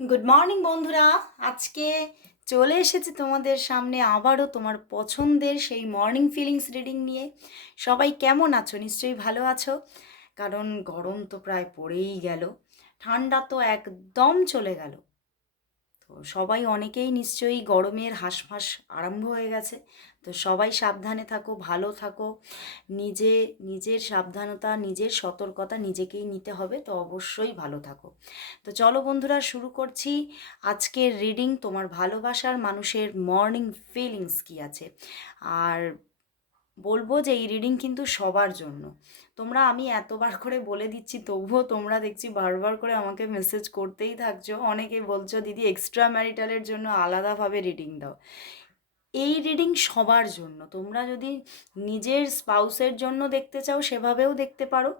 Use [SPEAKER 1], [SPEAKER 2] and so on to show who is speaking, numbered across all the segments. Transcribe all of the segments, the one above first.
[SPEAKER 1] Good morning বন্ধুরা। আজকে চলে এসেছি তোমাদের সামনে আবারও তোমার পছন্দের সেই মর্নিং ফিলিংস রিডিং নিয়ে। সবাই কেমন আছো? নিশ্চয়ই ভালো আছো? কারণ গরম তো প্রায় পড়েই গেল। ঠান্ডা তো একদম চলে গেল। তো সবাই অনেকেই নিশ্চয়ই গরমের হাঁসফাঁস আরম্ভ হয়ে গেছে। তো সবাই সাবধানে থাকো, ভালো থাকো। নিজে, নিজের সাবধানতা, নিজের সতর্কতা নিজেকেই নিতে হবে, তো অবশ্যই ভালো থাকো। তো চলো বন্ধুরা, শুরু করছি। আজকের রিডিং তোমার ভালোবাসার মানুষের মর্নিং ফিলিংস কি আছে? আর বলব যে এই রিডিং কিন্তু সবার জন্য। তোমরা, আমি এতবার করে বলে দিচ্ছি, তবুও তোমরা দেখছি বারবার করে আমাকে মেসেজ করতেই থাকছো। অনেকে বলছো, দিদি এক্সট্রা ম্যারিটালের জন্য আলাদাভাবে রিডিং দাও। এই রিডিং সবার জন্য। তোমরা যদি নিজের স্পাউসের জন্য দেখতে চাও, সেভাবেও দেখতে পারো।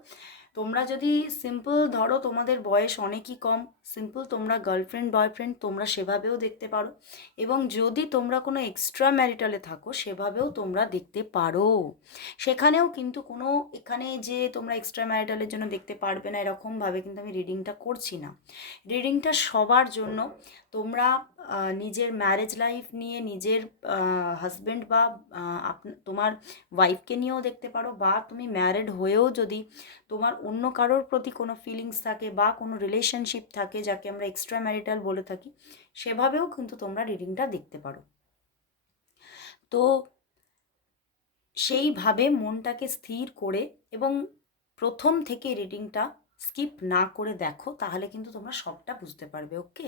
[SPEAKER 1] তোমরা যদি সিম্পল ধরো, তোমাদের বয়স অনেকই কম সিম্পল তোমরা গার্লফ্রেন্ড বয়ফ্রেন্ড তোমরা সেভাবেও দেখতে পারো। এবং যদি তোমরা কোনো এক্সট্রা ম্যারিটালে থাকো, সেভাবেও তোমরা দেখতে পারো। সেখানেও কিন্তু কোনো, এখানে যে তোমরা এক্সট্রা ম্যারিটালের জন্য দেখতে পারবে না, এরকমভাবে কিন্তু আমি রিডিংটা করছি না। রিডিংটা সবার জন্য। তোমরা নিজের ম্যারেজ লাইফ নিয়ে নিজের হাজব্যান্ড বা তোমার ওয়াইফকে নিয়েও দেখতে পারো বা তুমি ম্যারিড হয়েও যদি তোমার অন্য কারোর প্রতি কোনো ফিলিংস থাকে বা কোনো রিলেশনশিপ থাকে যাকে আমরা এক্সট্রা ম্যারিটাল বলে থাকি, সেভাবেও কিন্তু তোমরা রিডিংটা দেখতে পারো। তো সেইভাবে মনটাকে স্থির করে এবং প্রথম থেকে রিডিংটা স্কিপ না করে দেখো, তাহলে কিন্তু তোমরা সবটা বুঝতে পারবে ওকে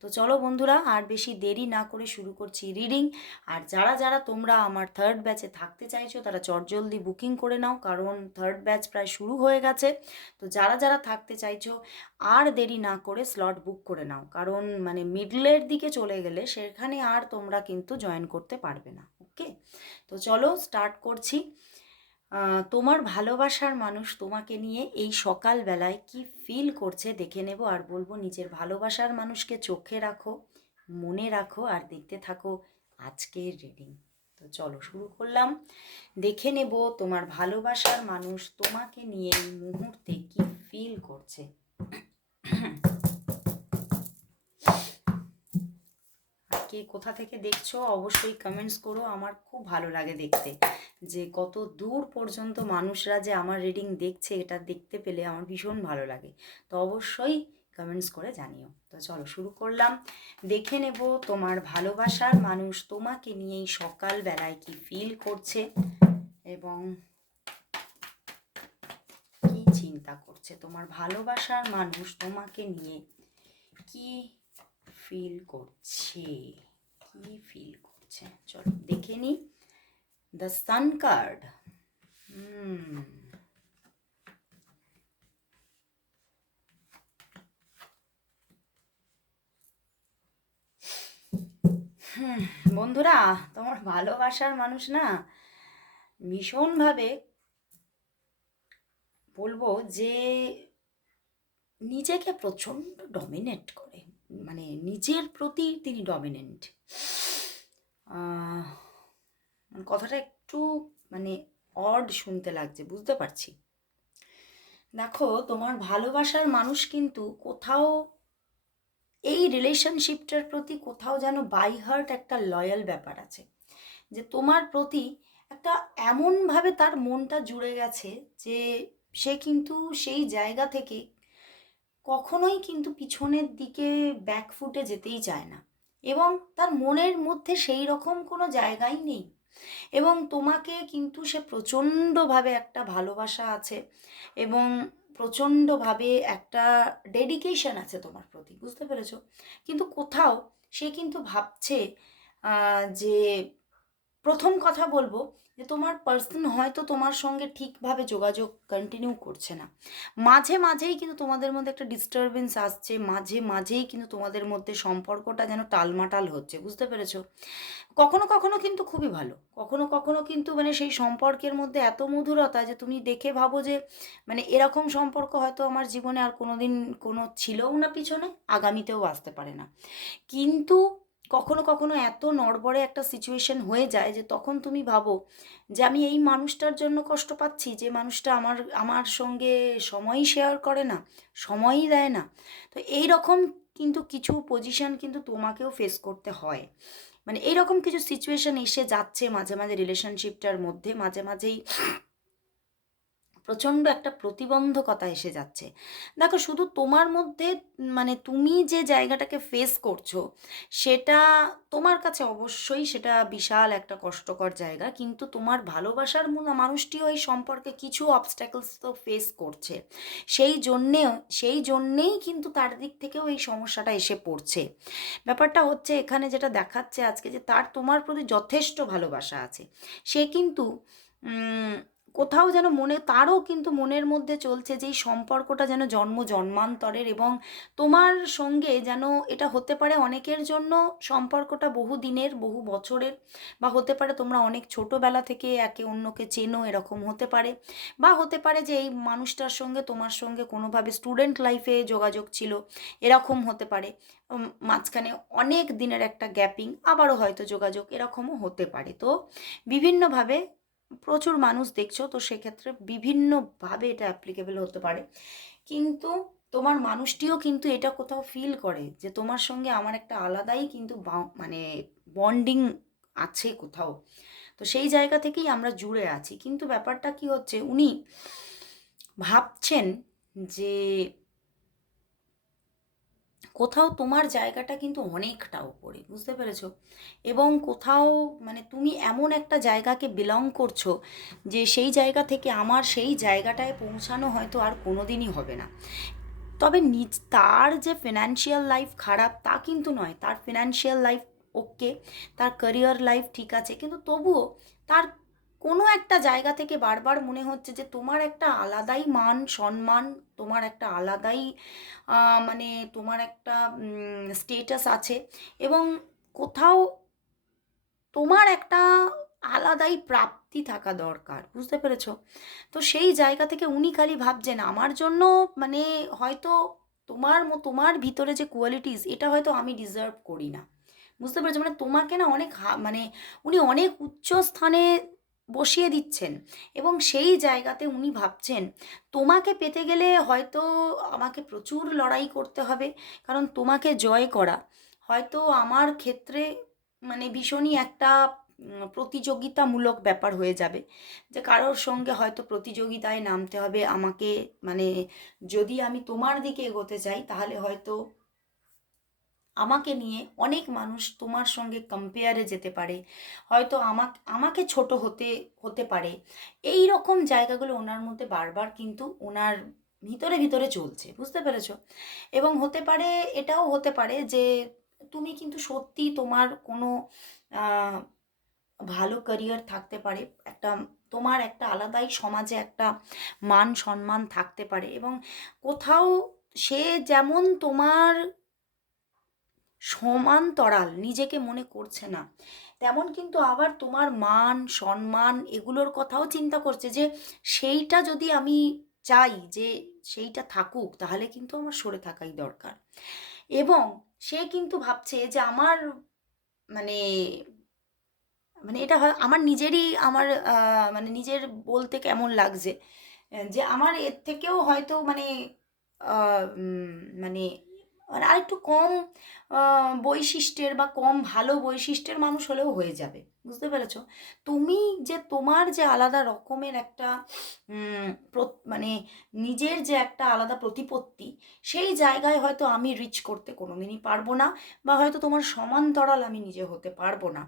[SPEAKER 1] তো চলো বন্ধুরা, আর বেশি দেরি না করে শুরু করছি রিডিং আর যারা যারা তোমরা আমার থার্ড ব্যাচে থাকতে চাইছো, তারা চটজলদি বুকিং করে নাও, কারণ থার্ড ব্যাচ প্রায় শুরু হয়ে গেছে। তো যারা যারা থাকতে চাইছো, আর দেরি না করে স্লট বুক করে নাও, কারণ মানে মিডলের দিকে চলে গেলে সেখানে আর তোমরা কিন্তু জয়েন করতে পারবে না ওকে তো চলো স্টার্ট করছি। তোমার ভালোবাসার মানুষ তোমাকে নিয়ে এই সকালবেলায় কি ফিল করছে দেখে নেব আর বলব নিজের ভালোবাসার মানুষকে চোখে রাখো, মনে রাখো আর দেখতে থাকো আজকের রিডিং তো চলো শুরু করলাম। দেখে নেব তোমার ভালোবাসার মানুষ তোমাকে নিয়ে এই মুহূর্তে কি ফিল করছে। কে কোথা থেকে দেখছ, অবশ্যই কমেন্টস করো। আমার খুব ভালো লাগে দেখতে। যে কত দূর পর্যন্ত মানুষরা যে আমার রিডিং দেখছে, এটা দেখতে পেলে আমার ভীষণ ভালো লাগে। তো অবশ্যই কমেন্টস করে জানিও। তো চলো শুরু করলাম। দেখে নেব তোমার ভালোবাসার মানুষ তোমাকে নিয়ে এই সকালবেলায় কি ফিল করছে এবং কি চিন্তা করছে। তোমার ভালোবাসার মানুষ তোমাকে নিয়ে কি ফিল করছে? কি ফিল করছে? চলো দেখে নি। The sun card hmm. বন্ধুরা, তোমার ভালোবাসার মানুষ না ভীষণভাবে বলব যে নিজেকে প্রচণ্ড ডমিনেট করে। মানে নিজের প্রতি তিনি ডমিনেন্ট কথাটা একটু মানে অড শুনতে লাগছে, বুঝতে পারছি। দেখো, তোমার ভালোবাসার মানুষ কিন্তু কোথাও এই রিলেশনশিপটার প্রতি কোথাও যেন বাই হার্ট একটা লয়াল ব্যাপার আছে। যে তোমার প্রতি একটা এমনভাবে তার মনটা জুড়ে গেছে যে সে কিন্তু সেই জায়গা থেকে কখনোই কিন্তু পিছনের দিকে ব্যাকফুটে যেতেই চায় না। এবং তার মনের মধ্যে সেই রকম কোনো জায়গাই নেই। এবং তোমাকে কিন্তু সে প্রচণ্ডভাবে একটা ভালোবাসা আছে এবং প্রচণ্ডভাবে একটা ডেডিকেশন আছে তোমার প্রতি, বুঝতে পেরেছ? কিন্তু কোথাও সে কিন্তু ভাবছে যে প্রথম কথা বলব যে তোমার পার্সন হয়তো তোমার সঙ্গে ঠিকভাবে যোগাযোগ কন্টিনিউ করছে না। মাঝে মাঝেই কিন্তু তোমাদের মধ্যে একটা ডিস্টারবেন্স আসছে, মাঝে মাঝেই কিন্তু তোমাদের মধ্যে সম্পর্কটা যেন টালমাটাল হচ্ছে, বুঝতে পেরেছ? কখনো কখনো কিন্তু খুবই ভালো, কখনো কখনো কিন্তু মানে সেই সম্পর্কের মধ্যে এত মধুরতা যে তুমি দেখে ভাবো যে মানে এরকম সম্পর্ক হয়তো আমার জীবনে আর কোনো দিন কোনো ছিলও না পিছনে, আগামীতেও আসতে পারে না। কিন্তু কখনো কখনো এত নড়বড়ে একটা সিচুয়েশন হয়ে যায় যে তখন তুমি ভাবো যে আমি এই মানুষটার জন্য কষ্ট পাচ্ছি, যে মানুষটা আমার আমার সঙ্গে সময়ই শেয়ার করে না, সময়ই দেয় না। তো এই রকম কিন্তু কিছু পজিশন কিন্তু তোমাকেও ফেস করতে হয়। মানে এইরকম কিছু সিচুয়েশন এসে যাচ্ছে মাঝে মাঝে রিলেশনশিপটার মধ্যে, মাঝে মাঝেই প্রচণ্ড একটা প্রতিবন্ধকতা এসে যাচ্ছে। দেখো শুধু তোমার মধ্যে মানে তুমি যে জায়গাটাকে ফেস করছ, সেটা তোমার কাছে অবশ্যই সেটা বিশাল একটা কষ্টকর জায়গা। কিন্তু তোমার ভালোবাসার মূল- মানুষটিও এই সম্পর্কে কিছু অবস্ট্যাকলস তো ফেস করছে। সেই জন্যে, সেই জন্যেই কিন্তু তার দিক থেকেও এই সমস্যাটা এসে পড়ছে। ব্যাপারটা হচ্ছে এখানে যেটা দেখাচ্ছে আজকে যে তার তোমার প্রতি যথেষ্ট ভালোবাসা আছে। সে কিন্তু কোথাও যেন মনে, তারও কিন্তু মনের মধ্যে চলছে যে এই সম্পর্কটা যেন জন্ম, জন্মান্তরের এবং তোমার সঙ্গে যেন এটা হতে পারে অনেকের জন্য সম্পর্কটা বহু দিনের, বহু বছরের বা হতে পারে তোমরা অনেক ছোটোবেলা থেকে একে অন্যকে চেনো, এরকম হতে পারে বা হতে পারে যে এই মানুষটার সঙ্গে, তোমার সঙ্গে কোনোভাবে স্টুডেন্ট লাইফে যোগাযোগ ছিল, এরকম হতে পারে। মাঝখানে অনেক দিনের একটা গ্যাপিং, আবারও হয়তো যোগাযোগ, এরকমও হতে পারে। তো বিভিন্নভাবে প্রচুর মানুষ দেখছ, তো সেক্ষেত্রে বিভিন্নভাবে এটা অ্যাপ্লিকেবল হতে পারে। কিন্তু তোমার মানুষটিও কিন্তু এটা কোথাও ফিল করে যে তোমার সঙ্গে আমার একটা আলাদাই কিন্তু মানে বন্ডিং আছে কোথাও। তো সেই জায়গা থেকেই আমরা জুড়ে আছি। কিন্তু ব্যাপারটা কি হচ্ছে, উনি ভাবছেন যে কোথাও তোমার জায়গাটা কিন্তু অনেকটা ওপরে বুঝতে পেরেছ? এবং কোথাও মানে তুমি এমন একটা জায়গাকে বিলং করছ যে সেই জায়গা থেকে আমার সেই জায়গাটায় পৌঁছানো হয়তো আর কোনোদিনই হবে না। তবে নিজ, তার যে ফিনান্সিয়াল লাইফ খারাপ তা কিন্তু নয়, তার ফিনান্সিয়াল লাইফ ওকে তার ক্যারিয়ার লাইফ ঠিক আছে, কিন্তু তবুও তার কোনো একটা জায়গা থেকে বারবার মনে হচ্ছে যে তোমার একটা আলাদাই মান, সম্মান, তোমার একটা আলাদাই মানে তোমার একটা স্টেটাস আছে এবং কোথাও তোমার একটা আলাদাই প্রাপ্তি থাকা দরকার, বুঝতে পেরেছ? তো সেই জায়গা থেকে উনি খালি ভাবছেন আমার জন্য মানে হয়তো তোমার তোমার ভিতরে যে কোয়ালিটিস এটা হয়তো আমি ডিজার্ভ করি না, বুঝতে পেরেছ? মানে তোমাকে না অনেক মানে উনি অনেক উচ্চ স্থানে বসিয়ে দিচ্ছেন। এবং সেই জায়গাতে উনি ভাবছেন, তোমাকে পেতে গেলে হয়তো আমাকে প্রচুর লড়াই করতে হবে, কারণ তোমাকে জয় করা। হয়তো আমার ক্ষেত্রে মানে ভীষণই একটা প্রতিযোগিতামূলক ব্যাপার হয়ে যাবে। যে কারোর সঙ্গে হয়তো প্রতিযোগিতায় নামতে হবে, আমাকে মানে যদি আমি তোমার দিকে এগোতে চাই তাহলে হয়তো আমাকে নিয়ে অনেক মানুষ তোমার সঙ্গে কম্পেয়ারে যেতে পারে। হয়তো আমাকে আমাকে ছোট হতে হতে পারে। এই রকম জায়গাগুলো ওনার মধ্যে বারবার কিন্তু ওনার ভিতরে ভিতরে চলছে, বুঝতে পেরেছ? এবং হতে পারে, এটাও হতে পারে যে তুমি কিন্তু সত্যি তোমার কোনো ভালো ক্যারিয়ার থাকতে পারে, একটা, তোমার একটা আলাদাই সমাজে একটা মান সম্মান থাকতে পারে এবং কোথাও সে যেমন তোমার সমান্তরাল নিজেকে মনে করছে না। তেমন কিন্তু আবার তোমার মান, সম্মান এগুলোর কথাও চিন্তা করছে যে, সেইটা যদি আমি চাই যে, সেইটা থাকুক, তাহলে কিন্তু আমার সরে থাকাই দরকার। এবং সে কিন্তু ভাবছে যে, আমার মানে মানে এটা হয়, আমার নিজেরই আমার মানে নিজের বলতে কেমন লাগছে? যে, আমার এর থেকেও হয়তো মানে মানে মানে আরেকটু কম বৈশিষ্ট্যের বা কম ভালো বৈশিষ্ট্যের মানুষ হলেও হয়ে যাবে। বুঝতে পেরেছ? তুমি যে তোমার যে আলাদা রকমের একটা মানে নিজের যে একটা আলাদা প্রতিপত্তি, সেই জায়গায় হয়তো আমি রিচ করতে কোনোদিনই পারব না বা হয়তো তোমার সমান্তরাল আমি নিজে হতে পারব না।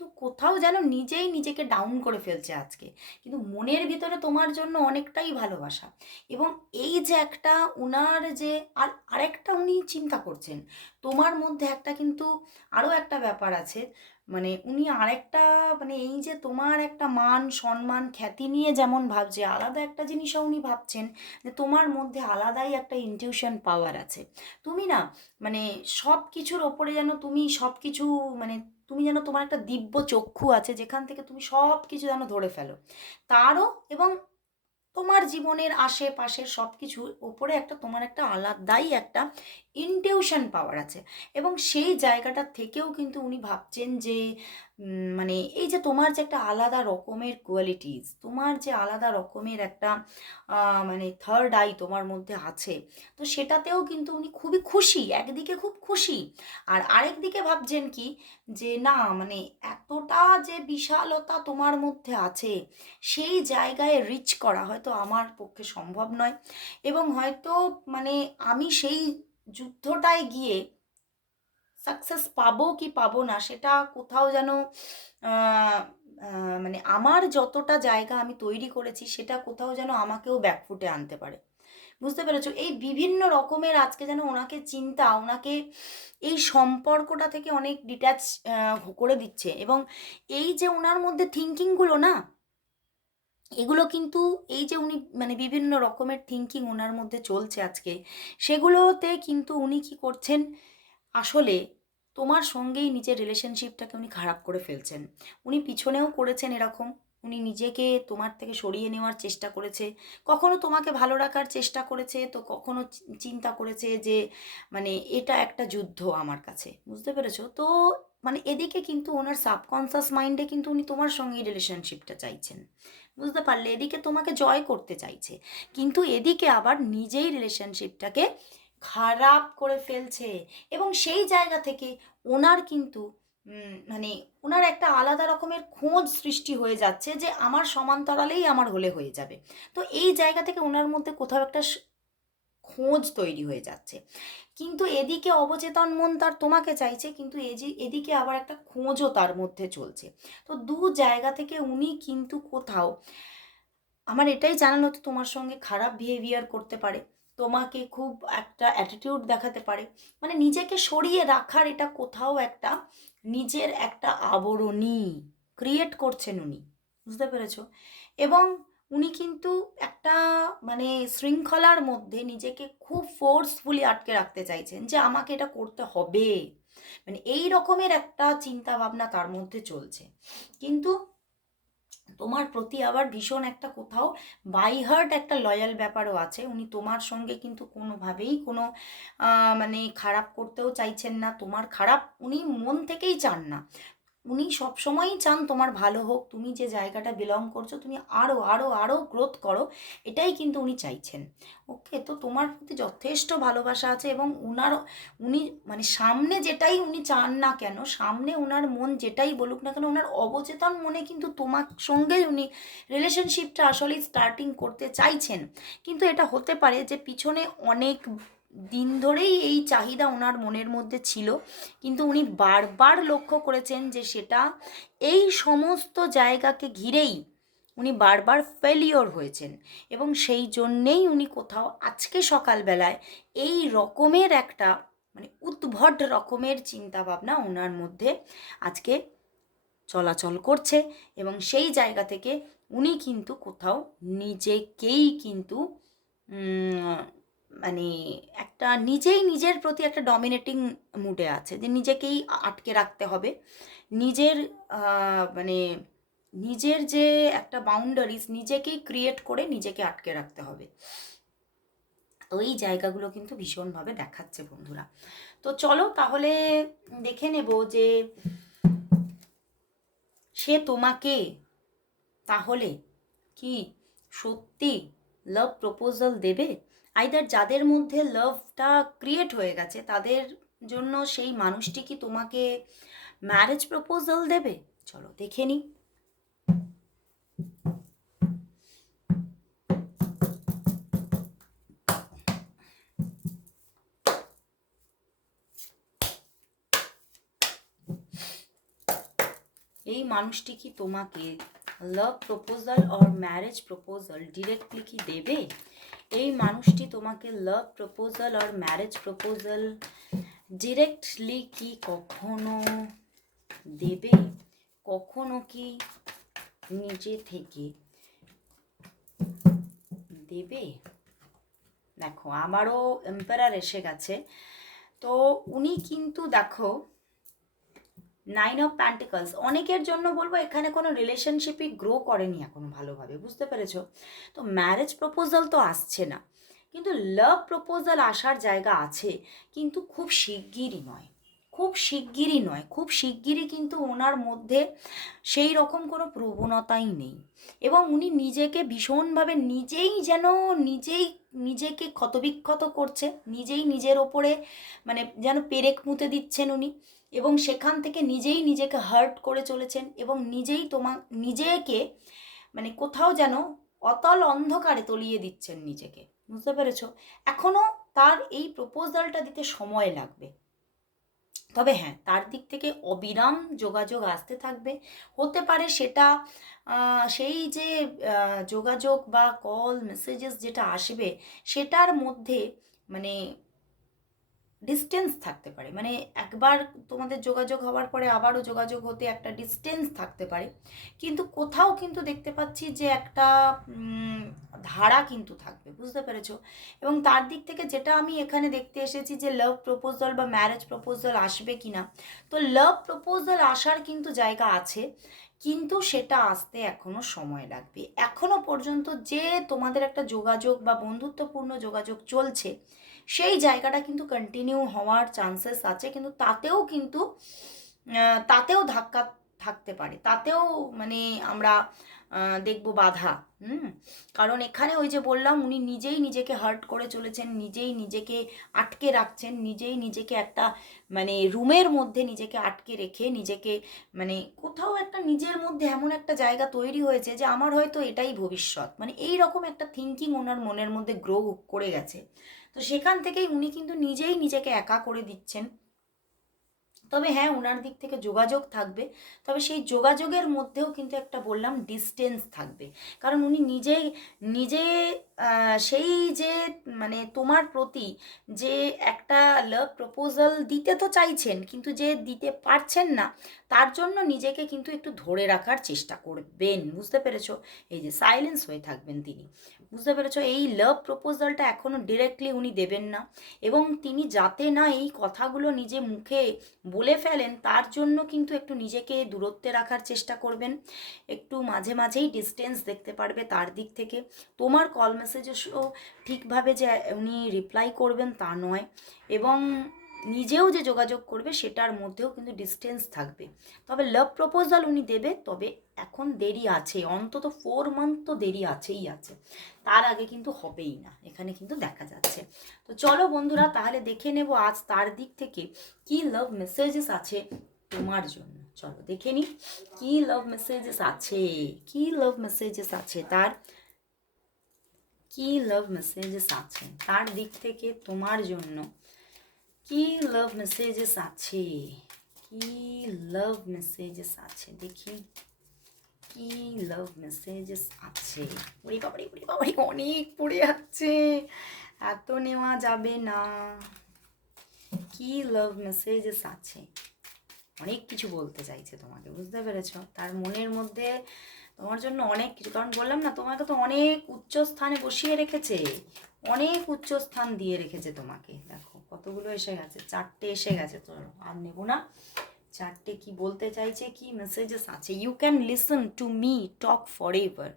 [SPEAKER 1] তো কোথাও যেন নিজেই নিজেকে ডাউন করে ফেলছে আজকে। কিন্তু মনের ভিতরে তোমার জন্য অনেকটাই ভালোবাসা। এবং এই যে একটা উনার যে আর আরেকটা উনি চিন্তা করছেন, তোমার মধ্যে একটা কিন্তু আরও একটা ব্যাপার আছে। মানে উনি আরেকটা মানে এই যে তোমার একটা মান, সম্মান, খ্যাতি নিয়ে যেমন ভাবছে, আলাদা একটা জিনিসও উনি ভাবছেন যে তোমার মধ্যে আলাদাই একটা ইনটিউশন পাওয়ার আছে। তুমি না মানে সব কিছুর ওপরে যেন তুমি সব কিছু মানে তুমি যেন তোমার একটা দিব্য চক্ষু আছে যেখান থেকে তুমি সব কিছু যেন ধরে ফেলো। তারও এবং তোমার জীবনের আশেপাশের সব কিছুর ওপরে একটা তোমার একটা আলাদাই একটা ইনটিউশন পাওয়ার আছে। এবং সেই জায়গাটা থেকেও কিন্তু উনি ভাবছেন যে মানে এই যে তোমার যে একটা আলাদা রকমের কোয়ালিটিস তোমার যে আলাদা রকমের একটা মানে থার্ড আই তোমার মধ্যে আছে, তো সেটাতেও কিন্তু উনি খুবই খুশি, একদিকে খুব খুশি। আর আরেক দিকে ভাবছেন কি, যে না মানে এতটা যে বিশালতা তোমার মধ্যে আছে, সেই জায়গায় রিচ করা হয়তো আমার পক্ষে সম্ভব নয়। এবং হয়তো মানে আমি সেই যুদ্ধটায় গিয়ে সাকসেস পাবো কি পাবো না, সেটা কোথাও যেন মানে আমার যতটা জায়গা আমি তৈরি করেছি, সেটা কোথাও যেন আমাকেও ব্যাকফুটে আনতে পারে। বুঝতে পেরেছ? এই বিভিন্ন রকমের আজকে যেন ওনাকে চিন্তা, ওনাকে এই সম্পর্কটা থেকে অনেক ডিট্যাচ করে দিচ্ছে এবং এই যে ওনার মধ্যে থিঙ্কিংগুলো না, এগুলো কিন্তু এই যে উনি মানে বিভিন্ন রকমের থিঙ্কিং ওনার মধ্যে চলছে আজকে, সেগুলোতে কিন্তু উনি কি করছেন আসলে তোমার সঙ্গেই নিজের রিলেশনশিপটাকে উনি খারাপ করে ফেলছেন। উনি পিছনেও করেছেন এরকম। উনি নিজেকে তোমার থেকে সরিয়ে নেওয়ার চেষ্টা করেছে। কখনো তোমাকে ভালো রাখার চেষ্টা করেছে, তো কখনো চিন্তা করেছে যে মানে এটা একটা যুদ্ধ আমার কাছে। বুঝতে পেরেছ? তো মানে এদিকে কিন্তু ওনার সাবকনসিয়াস মাইন্ডে কিন্তু উনি তোমার সঙ্গেই রিলেশনশিপটা চাইছেন। বুঝতে পারলে? এদিকে তোমাকে জয় করতে চাইছে। কিন্তু এদিকে আবার নিজেই রিলেশনশিপটাকে খারাপ করে ফেলছে। এবং সেই জায়গা থেকে ওনার কিন্তু মানে ওনার একটা আলাদা রকমের খোঁজ সৃষ্টি হয়ে যাচ্ছে যে আমার সমান্তরালেই আমার হলে হয়ে যাবে। তো এই জায়গা থেকে ওনার মধ্যে কোথাও একটা খোঁজ তৈরি হয়ে যাচ্ছে। কিন্তু এদিকে অবচেতন মন তার তোমাকে চাইছে, কিন্তু এদিকে আবার একটা খোঁজও তার মধ্যে চলছে। তো দু জায়গা থেকে উনি কিন্তু কোথাও, আমার এটাই জানানো তো তোমার সঙ্গে খারাপ বিহেভিয়ার করতে পারে। তোমাকে খুব একটা অ্যাটিটিউড দেখাতে পারে। মানে নিজেকে সরিয়ে রাখার এটা কোথাও একটা নিজের একটা আবরণী ক্রিয়েট করছেন উনি, বুঝতে পেরেছ? এবং উনি কিন্তু একটা মানে শৃঙ্খলার মধ্যে নিজেকে খুব ফোর্সফুলি আটকে রাখতে চাইছেন যে আমাকে এটা করতে হবে। মানে এই রকমের একটা চিন্তা ভাবনা তার মধ্যে চলছে। কিন্তু তোমার প্রতি আবার ভীষণ একটা কোথাও বাই হার্ট একটা লয়াল ব্যাপারও আছে। উনি তোমার সঙ্গে কিন্তু কোনোভাবেই কোনো মানে খারাপ করতেও চাইছেন না। তোমার খারাপ উনি মন থেকেই চান না। উনি সবসময়ই চান তোমার ভালো হোক, তুমি যে জায়গাটা বিলং করছ, তুমি আরও আরও আরও গ্রোথ করো, এটাই কিন্তু উনি চাইছেন। ওকে তো তোমার প্রতি যথেষ্ট ভালোবাসা আছে এবং উনার, উনি মানে সামনে যেটাই উনি চান না কেন, সামনে ওনার মন যেটাই বলুক না কেন ওনার অবচেতন মনে কিন্তু তোমার সঙ্গেই উনি রিলেশনশিপটা আসলে স্টার্টিং করতে চাইছেন। কিন্তু এটা হতে পারে যে পিছনে অনেক দিন ধরেই এই চাহিদা ওনার মনের মধ্যে ছিল। কিন্তু উনি বারবার লক্ষ্য করেছেন যে সেটা এই সমস্ত জায়গাকে ঘিরেই উনি বারবার ফেলিওর হয়েছেন এবং সেই জন্যেই উনি কোথাও আজকে সকালবেলায় এই রকমের একটা মানে উদ্ভট রকমের চিন্তা ভাবনা ওনার মধ্যে আজকে চলাচল করছে এবং সেই জায়গা থেকে উনি কিন্তু কোথাও নিজেকেই কিন্তু মানে একটা নিজেই নিজের প্রতি একটা ডমিনেটিং মুডে আছে যে নিজেকেই আটকে রাখতে হবে। নিজের মানে নিজের যে একটা বাউন্ডারিজ নিজেকেই ক্রিয়েট করে নিজেকে আটকে রাখতে হবে। তো এই জায়গাগুলো কিন্তু ভীষণভাবে দেখাচ্ছে বন্ধুরা। তো চলো তাহলে দেখে নেব যে সে তোমাকে তাহলে কি সত্যি লাভ প্রপোজাল দেবে? আইদার যাদের মধ্যে লাভটা ক্রিয়েট হয়ে গেছে, তাদের জন্য সেই মানুষটি কি তোমাকে ম্যারেজ প্রপোজাল দেবে? চলো দেখে নিই। এই মানুষটি কি তোমাকে love proposal or marriage proposal directly কি দেবে? এই মানুষটি তোমাকে লাভ প্রপোজাল আর ম্যারেজ প্রপোজাল ডিরেক্টলি কি কখনো দেবে? কখনো কি নিজে থেকে দেবে? দেখো, আমারও এম্পারার এসে গেছে। তো উনি কিন্তু দেখো নাইন অফ প্যান্টিকলস অনেকের জন্য বলব এখানে কোনো রিলেশনশিপই গ্রো করেনি এখনও ভালোভাবে, বুঝতে পেরেছ? তো ম্যারেজ প্রপোজাল তো আসছে না, কিন্তু লাভ প্রপোজাল আসার জায়গা আছে, কিন্তু খুব শিগগিরই নয়, খুব শিগগিরই নয়, খুব শিগগিরই কিন্তু ওনার মধ্যে সেই রকম কোনো প্রবণতাই নেই এবং উনি নিজেকে ভীষণভাবে নিজেই যেন নিজেই নিজেকে ক্ষতবিক্ষত করছে, নিজেই নিজের ওপরে মানে যেন পেরেক মুতে দিচ্ছেন উনি। এবং সেখান থেকে নিজেই নিজেকে হার্ট করে চলেছেন এবং নিজেই তোমা, নিজেকে মানে কোথাও যেন অতল অন্ধকারে তলিয়ে দিচ্ছেন নিজেকে। বুঝতে পেরেছ? এখনও তার এই প্রপোজালটা দিতে সময় লাগবে। তবে হ্যাঁ তার দিক থেকে অবিরাম যোগাযোগ আসতে থাকবে। হতে পারে সেটা সেই যে যোগাযোগ বা কল মেসেজেস যেটা আসবে, সেটার মধ্যে মানে ডিস্টেন্স থাকতে পারে। মানে একবার তোমাদের যোগাযোগ হওয়ার পরে আবারও যোগাযোগ হতে একটা ডিস্টেন্স থাকতে পারে। কিন্তু কোথাও কিন্তু দেখতে পাচ্ছি যে একটা ধারা কিন্তু থাকবে, বুঝতে পেরেছ? এবং তার দিক থেকে যেটা আমি এখানে দেখতে এসেছি যে লাভ প্রপোজাল বা ম্যারেজ প্রপোজাল আসবে কি না তো লাভ প্রপোজাল আসার কিন্তু জায়গা আছে, কিন্তু সেটা আসতে এখনও সময় লাগবে। এখনও পর্যন্ত যে তোমাদের একটা যোগাযোগ বা বন্ধুত্বপূর্ণ যোগাযোগ চলছে সেই জায়গাটা কিন্তু কন্টিনিউ হওয়ার চান্সেস আছে, কিন্তু তাতেও কিন্তু তাতেও ধাক্কা থাকতে পারে। তাতেও মানে আমরা দেখব বাধা, হুম? কারণ এখানে ওই যে বললাম, উনি নিজেই নিজেকে হার্ট করে চলেছেন, নিজেই নিজেকে আটকে রাখছেন, নিজেই নিজেকে একটা মানে রুমের মধ্যে নিজেকে আটকে রেখে নিজেকে মানে কোথাও একটা নিজের মধ্যে এমন একটা জায়গা তৈরি হয়েছে যে আমার হয়তো এটাই ভবিষ্যৎ। মানে এই রকম একটা থিঙ্কিং ওনার মনের মধ্যে গ্রো করে গেছে। তো সেখান থেকেই উনি কিন্তু নিজেই নিজেকে একা করে দিচ্ছেন। তবে হ্যাঁ ওনার দিক থেকে যোগাযোগ থাকবে। তবে সেই যোগাযোগের মধ্যেও কিন্তু একটা বললাম ডিস্টেন্স থাকবে। কারণ উনি নিজেই নিজে সেই যে মানে তোমার প্রতি যে একটা লাভ প্রপোজাল দিতে তো চাইছেন, কিন্তু যে দিতে পারছেন না, তার জন্য নিজেকে কিন্তু একটু ধরে রাখার চেষ্টা করবেন। বুঝতে পেরেছ? এই যে সাইলেন্স হয়ে থাকবেন তিনি। বুঝতে পেরেছ? এই লাভ প্রপোজালটা এখনও ডিরেক্টলি উনি দেবেন না। এবং তিনি যাতে না এই কথাগুলো নিজে মুখে বলে ফেলেন, তার জন্য কিন্তু একটু নিজেকে দূরত্বে রাখার চেষ্টা করবেন। একটু মাঝে মাঝেই ডিস্টেন্স দেখতে পারবে তার দিক থেকে। তোমার কল মেসেজেসও ঠিকভাবে যে উনি রিপ্লাই করবেন তা নয়। এবং নিজেও যে যোগাযোগ করবে সেটার মধ্যেও কিন্তু ডিস্টেন্স থাকবে। তবে লাভ প্রপোজাল উনি দেবে, তবে এখন দেরি আছে, অন্তত ফোর মান্থ তো দেরি আছেই আছে। তার আগে কিন্তু হবেই না, এখানে কিন্তু দেখা যাচ্ছে। তো চলো বন্ধুরা, তাহলে দেখে নেব আজ তার দিক থেকে কি লাভ মেসেজেস আছে তোমার জন্য। চলো দেখে নি কি লাভ মেসেজেস আছে, কি লাভ মেসেজেস আছে তার, কি লাভ মেসেজেস আছে তার দিক থেকে তোমার জন্য। কি লাভ মেসেজেস আছে কি লাভ মেসেজেস আছে দেখি কি লাভ মেসেজেস আছে ওরে বাবারে ওরে বাবারে অনেক পড়ে যাচ্ছে। এত নেওয়া যাবে না। কি লাভ মেসেজেস আছে অনেক কিছু বলতে চাইছে তোমাকে, বুঝতে পেরেছ? তার মনের মধ্যে তোমার জন্য অনেক কিছু, কারণ বললাম না, তোমাকে তো অনেক উচ্চ স্থানে বসিয়ে রেখেছে। অনেক উচ্চ স্থান দিয়ে রেখেছে তোমাকে। দেখো, কতগুলো এসে গেছে? চারটে এসে গেছে। তো আর নেব না। চারটে কি বলতে চাইছে? কি মেসেজেস আছে? You can listen to me talk forever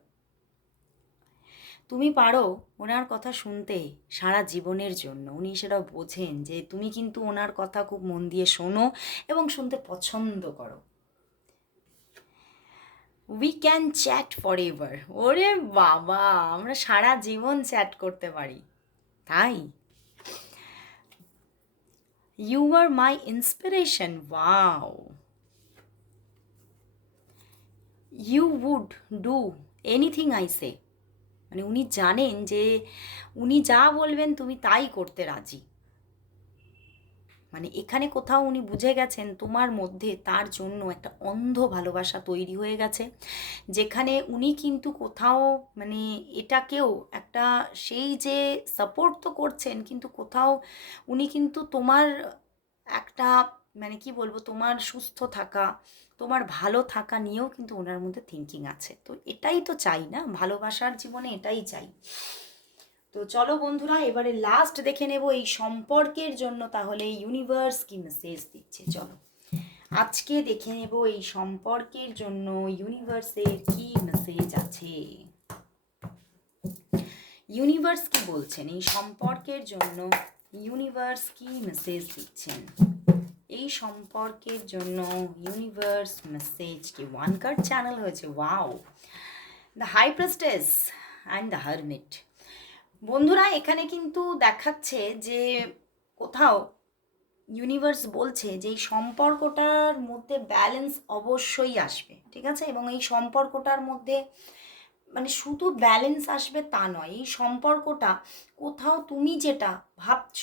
[SPEAKER 1] তুমি পারো ওনার কথা শুনতে সারা জীবনের জন্য। উনি সেটা বোঝেন যে তুমি কিন্তু ওনার কথা খুব মন দিয়ে শোনো এবং শুনতে পছন্দ করো। We can chat forever ওরে বাবা, আমরা সারা জীবন চ্যাট করতে পারি। তাই? You are my inspiration wow you would do anything I say মানে উনি জানেন যে, উনি যা বলবেন তুমি তাই করতে রাজি। মানে এখানে কোথাও উনি বুঝে গেছেন তোমার মধ্যে তার জন্য একটা অন্ধ ভালোবাসা তৈরি হয়ে গেছে। যেখানে উনি কিন্তু কোথাও মানে এটাকেও একটা সেই যে সাপোর্ট তো করছেন, কিন্তু কোথাও উনি কিন্তু তোমার একটা মানে কি বলব, তোমার সুস্থ থাকা, তোমার ভালো থাকা নিয়েও কিন্তু ওনার মধ্যে থিঙ্কিং আছে। তো এটাই তো চাই না, ভালোবাসার জীবনে এটাই চাই। তো চলো বন্ধুরা, এবারে লাস্ট দেখে নেব এই সম্পর্কের জন্য তাহলে ইউনিভার্স কি মেসেজ দিচ্ছে, চলো। আজকে দেখে নেব এই সম্পর্কের জন্য ইউনিভার্সের কি মেসেজ আছে। ইউনিভার্স কি বলছেন? এই সম্পর্কের জন্য ইউনিভার্স কি মেসেজ দিচ্ছেন? এই সম্পর্কের জন্য ইউনিভার্স মেসেজ কি ওয়ান কার্ড চ্যানেল হয়েছে wow the high priestess and the hermit বন্ধুরা, এখানে কিন্তু দেখাচ্ছে যে কোথাও ইউনিভার্স বলছে যে এই সম্পর্কটার মধ্যে ব্যালেন্স অবশ্যই আসবে, ঠিক আছে? এবং এই সম্পর্কটার মধ্যে মানে শুধু ব্যালেন্স আসবে তা নয়, এই সম্পর্কটা কোথাও তুমি যেটা ভাবছ,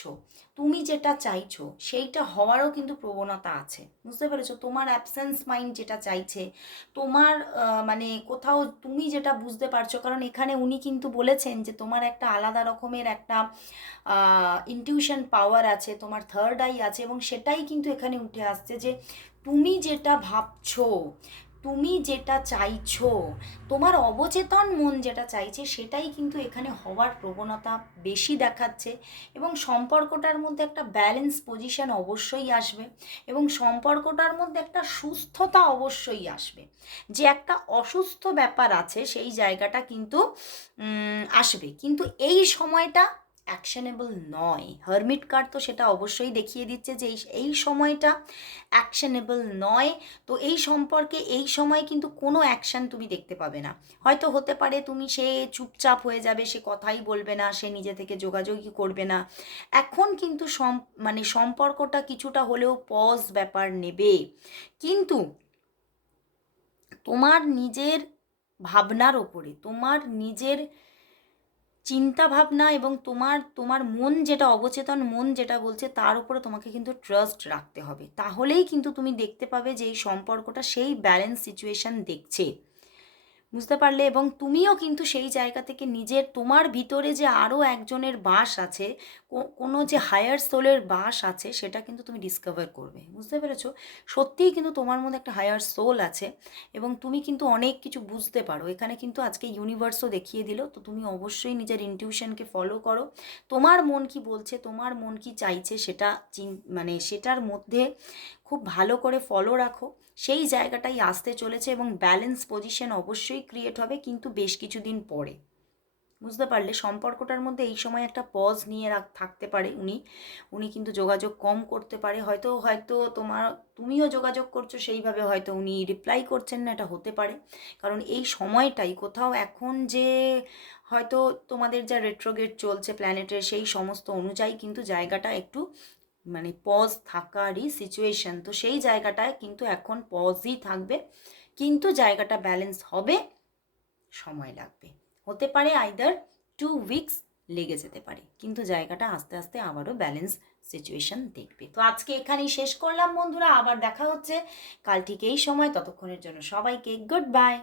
[SPEAKER 1] তুমি যেটা চাইছো, সেইটা হওয়ারও কিন্তু প্রবণতা আছে। বুঝতে পেরেছ? তোমার অ্যাবসেন্স মাইন্ড যেটা চাইছে, তোমার মানে কোথাও তুমি যেটা বুঝতে পারছ, কারণ এখানে উনি কিন্তু বলেছেন যে তোমার একটা আলাদা রকমের একটা ইনটিউশন পাওয়ার আছে, তোমার থার্ড আই আছে, এবং সেটাই কিন্তু এখানে উঠে আসছে যে তুমি যেটা ভাবছ তুমি যেটা চাইছো, তোমার অবচেতন মন যেটা চাইছে সেটাই কিন্তু এখানে হওয়ার প্রবণতা বেশি দেখাচ্ছে এবং সম্পর্কটার মধ্যে একটা ব্যালেন্স পজিশন অবশ্যই আসবে এবং সম্পর্কটার মধ্যে একটা সুস্থতা অবশ্যই আসবে। যে একটা অসুস্থ ব্যাপার আছে সেই জায়গাটা কিন্তু আসবে। কিন্তু এই সময়টা অ্যাকশনেবল নয়। হারমিট কার্ড তো সেটা অবশ্যই দেখিয়ে দিচ্ছে যে এই সময়টা অ্যাকশনেবল নয়। তো এই সম্পর্কে এই সময় কিন্তু কোনো অ্যাকশন তুমি দেখতে পাবে না। হয়তো হতে পারে তুমি সে চুপচাপ হয়ে যাবে, সে কথাই বলবে না, সে নিজে থেকে যোগাযোগই করবে না। এখন কিন্তু সম মানে সম্পর্কটা কিছুটা হলেও পজ ব্যাপার নেবে। কিন্তু তোমার নিজের ভাবনার ওপরে, তোমার নিজের চিন্তা ভাবনা এবং তোমার তোমার মন যেটা অবচেতন মন যেটা বলছে তার উপরে তোমাকে কিন্তু ট্রাস্ট রাখতে হবে। তাহলেই কিন্তু তুমি দেখতে পাবে যে এই সম্পর্কটা সেই ব্যালেন্স সিচুয়েশন দেখছে। বুঝতে পারলে এবং তুমিও কিন্তু সেই জায়গা থেকে নিজের, তোমার ভিতরে যে আরও একজনের বাস আছে কোনো যে হায়ার সোলের বাস আছে, সেটা কিন্তু তুমি ডিসকভার করবে। বুঝতে পেরেছ? সত্যিই কিন্তু তোমার মধ্যে একটা হায়ার সোল আছে এবং তুমি কিন্তু অনেক কিছু বুঝতে পারো। এখানে কিন্তু আজকে ইউনিভার্সও দেখিয়ে দিল। তো তুমি অবশ্যই নিজের ইনটিউশনকে ফলো করো। তোমার মন কি বলছে, তোমার মন কি চাইছে, সেটা মানে সেটার মধ্যে খুব ভালো করে ফলো রাখো। সেই জায়গাটাই আসতে চলেছে এবং ব্যালেন্স পজিশন অবশ্যই ক্রিয়েট হবে কিন্তু বেশ কিছুদিন পরে। বুঝতে পারলে সম্পর্কটার মধ্যে এই সময় একটা পজ নিয়ে থাকতে পারে উনি। উনি কিন্তু যোগাযোগ কম করতে পারে। হয়তো হয়তো তোমার, তুমিও যোগাযোগ করছ, সেইভাবে হয়তো উনি রিপ্লাই করছেন না, এটা হতে পারে। কারণ এই সময়টাই কোথাও এখন যে হয়তো তোমাদের যা রেট্রোগেট চলছে প্ল্যানেটের সেই সমস্ত অনুযায়ী কিন্তু জায়গাটা একটু মানে পজ থাকারই সিচুয়েশন তো সেই জায়গাটায় কিন্তু এখন পজই থাকবে। কিন্তু জায়গাটা ব্যালেন্স হবে, সময় লাগবে। হতে পারে আইদার টু উইকস লেগে যেতে পারে। কিন্তু জায়গাটা আস্তে আস্তে আবারও ব্যালেন্স সিচুয়েশন দেখবে। তো আজকে এখানেই শেষ করলাম বন্ধুরা। আবার দেখা হচ্ছে। কাল ঠিক এই সময়। ততক্ষণের জন্য সবাইকে গুড বাই